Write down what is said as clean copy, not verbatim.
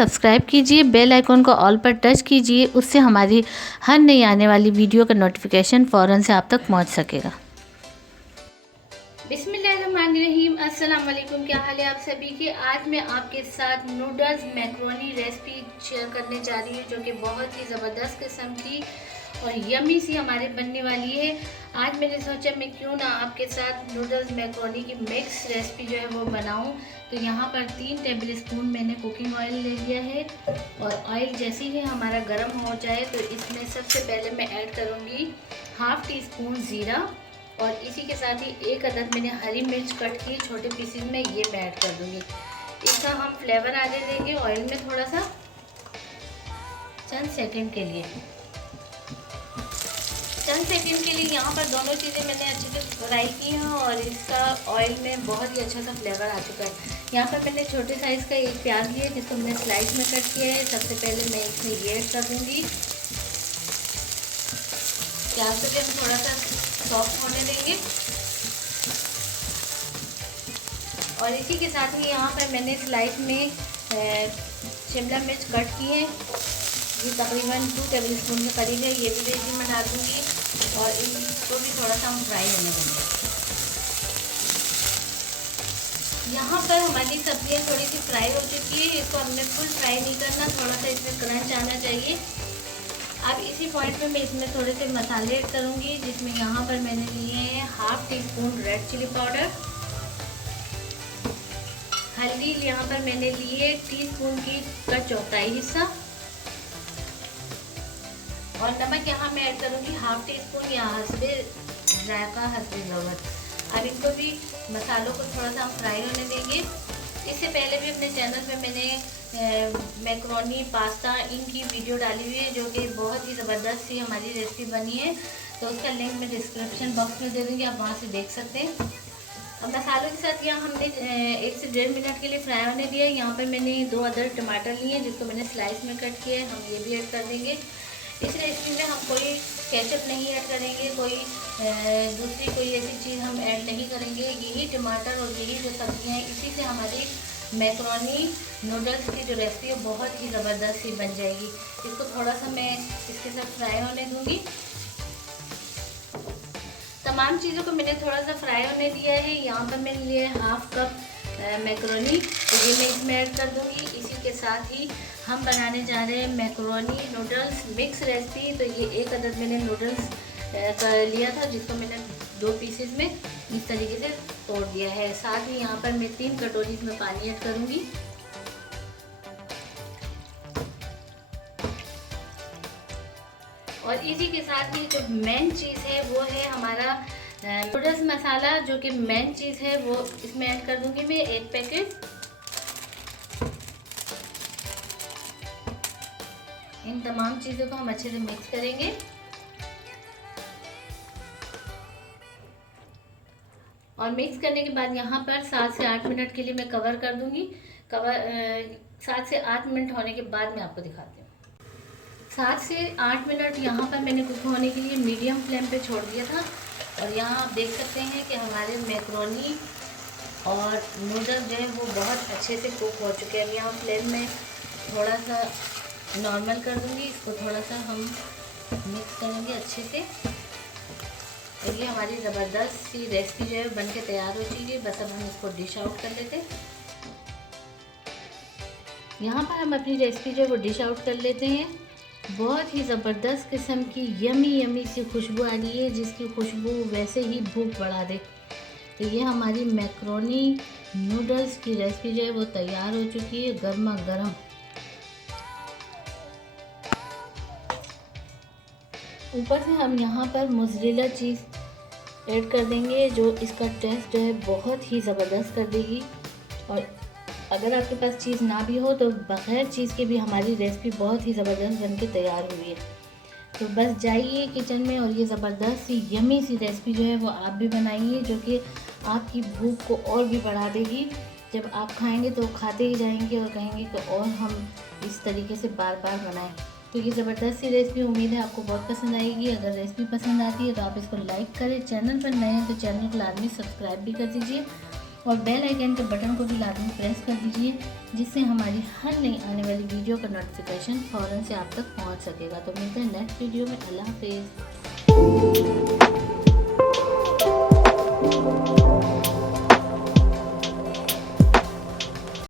Subscribe कीजिए, bell icon को all पर टच कीजिए, उससे हमारी हर नई आने वाली वीडियो का नोटिफिकेशन फ़ौरन से आप तक पहुंच सकेगा। बिस्मिल्लाहिर्रहमानिर्रहीम, अस्सलाम वालेकुम। क्या हाल है आप सभी के। आज मैं आपके साथ नूडल्स मैक्रोनी रेसिपी शेयर करने जा रही हूँ, जो कि बहुत ही ज़बरदस्त किस्म की और यमी सी हमारे बनने वाली है। आज मैंने सोचा मैं क्यों ना आपके साथ नूडल्स मैक्रोनी की मिक्स रेसिपी जो है वो बनाऊं। तो यहाँ पर 3 टेबल स्पून मैंने कुकिंग ऑयल ले लिया है और ऑयल जैसे ही हमारा गर्म हो जाए तो इसमें सबसे पहले मैं ऐड करूँगी हाफ़ टी स्पून ज़ीरा और इसी के साथ ही 1 अदद मैंने हरी मिर्च कट की छोटे पीसेस में, ये मैं ऐड कर दूँगी। इसका हम फ्लेवर आगे देंगे ऑयल में थोड़ा सा चंद सेकंड के लिए। यहाँ पर दोनों चीज़ें मैंने अच्छे से फ्राई की हैं और इसका ऑयल में बहुत ही अच्छा सा फ्लेवर आ चुका है। यहाँ पर मैंने छोटे साइज़ का एक प्याज लिया है जिसको मैंने स्लाइस में कट किया है। सबसे पहले मैं इसमें ये ऐड कर दूँगी। प्याज को भी हम थोड़ा सा सॉफ्ट होने देंगे और इसी के साथ ही यहाँ पर मैंने स्लाइस में शिमला मिर्च कट की है, ये तकरीबन 2 टेबल स्पून के करीब है, ये भी इसमें डाल दूँगी और इसको भी थोड़ा सा हम फ्राई होने देंगे। यहाँ पर हमारी सब्जियाँ थोड़ी सी फ्राई हो चुकी है, इसको हमने फुल फ्राई नहीं करना, थोड़ा सा इसमें क्रंच आना चाहिए। अब इसी पॉइंट पे मैं इसमें थोड़े से मसाले ऐड करूँगी, जिसमें यहाँ पर मैंने लिए हैं half teaspoon red chilli powder, हल्दी यहाँ पर मैंने लिए टीस्पून का चौथाई हिस्सा और नमक यहाँ मैं ऐड करूँगी हाफ़ टी स्पून या हस्बे जायका हस्बे ज़रूरत। अब इनको भी मसालों को थोड़ा सा हम फ्राई होने देंगे। इससे पहले भी अपने चैनल पे मैंने मैक्रोनी पास्ता इनकी वीडियो डाली हुई है, जो कि बहुत ही ज़बरदस्त सी हमारी रेसिपी बनी है, तो उसका लिंक मैं डिस्क्रिप्शन बॉक्स में दे दूँगी, आप वहाँ से देख सकते हैं। अब मसालों के साथ यहाँ हमने 1 से 1.5 मिनट के लिए फ्राई होने दिया है। यहाँ पर मैंने 2 अदर टमाटर लिए हैं जिसको मैंने स्लाइस में कट किया है, हम ये भी ऐड कर देंगे। इस रेसिपी में हम कोई केचप नहीं ऐड करेंगे, दूसरी कोई ऐसी चीज़ हम ऐड नहीं करेंगे। यही टमाटर और यही जो सब्जियाँ हैं, इसी से हमारी मैक्रोनी नूडल्स की जो रेसिपी है बहुत ही ज़बरदस्त सी बन जाएगी। इसको थोड़ा सा मैं इसके साथ फ्राई होने दूँगी। तमाम चीज़ों को मैंने थोड़ा सा फ्राई होने दिया है। यहाँ पर मैंने लिए हाफ़ कप मैक्रोनी, तो ये मैं इसमें ऐड कर दूँगी। इसी के साथ ही हम बनाने जा रहे हैं मैक्रोनी नूडल्स मिक्स रेसिपी। तो ये 1 अदद मैंने नूडल्स का लिया था, जिसको मैंने 2 पीसेस में इस तरीके से तोड़ दिया है। साथ ही यहाँ पर मैं 3 कटोरी इसमें पानी ऐड करूँगी और इसी के साथ ही जो मेन चीज़ है वो है हमारा नूडल्स मसाला, जो कि मेन चीज़ है वो इसमें ऐड कर दूंगी मैं 1 पैकेट। इन तमाम चीज़ों को हम अच्छे से मिक्स करेंगे और मिक्स करने के बाद यहाँ पर 7 से 8 मिनट के लिए मैं कवर कर दूंगी। 7 से 8 मिनट होने के बाद मैं आपको दिखाती हूँ। 7 से 8 मिनट यहाँ पर मैंने कुक होने के लिए मीडियम फ्लेम पे छोड़ दिया था और यहाँ आप देख सकते हैं कि हमारे मैक्रोनी और नूडल्स जो है वो बहुत अच्छे से कुक हो चुके हैं। अब यहाँ फ्लेम में थोड़ा सा नॉर्मल कर दूँगी, इसको थोड़ा सा हम मिक्स करेंगे अच्छे से और ये हमारी ज़बरदस्त सी रेसिपी जो है बन के तैयार हो चुकी है। बस अब हम इसको डिश आउट कर लेते हैं। यहाँ पर हम अपनी रेसिपी जो है वो डिश आउट कर लेते हैं। बहुत ही ज़बरदस्त किस्म की यमी सी खुशबू आ रही है, जिसकी खुशबू वैसे ही भूख बढ़ा दे। तो ये हमारी मैक्रोनी नूडल्स की रेसिपी जो है वो तैयार हो चुकी है, गर्मा गर्म। ऊपर से हम यहाँ पर मोज़रेला चीज़ ऐड कर देंगे, जो इसका टेस्ट जो है बहुत ही ज़बरदस्त कर देगी। और अगर आपके पास चीज़ ना भी हो तो बग़ैर चीज़ के भी हमारी रेसिपी बहुत ही ज़बरदस्त बन के तैयार हुई है। तो बस जाइए किचन में और ये ज़बरदस्त सी यमी सी रेसिपी जो है वो आप भी बनाइए, जो कि आपकी भूख को और भी बढ़ा देगी। जब आप खाएंगे तो खाते ही जाएंगे और कहेंगे कि और हम इस तरीके से बार बार बनाएं। तो ये ज़बरदस्त सी रेसिपी उम्मीद है आपको बहुत पसंद आएगी। अगर रेसिपी पसंद आती है तो आप इसको लाइक करें, चैनल पर नए हैं तो चैनल को लाजमी सब्सक्राइब भी कर दीजिए और बेल आइकन के बटन को भी लाजमी प्रेस कर दीजिए, जिससे हमारी हर नई आने वाली वीडियो का नोटिफिकेशन फ़ौरन से आप तक पहुंच सकेगा। तो मिलते हैं नेक्स्ट वीडियो में। अल्लाह हाफिज़।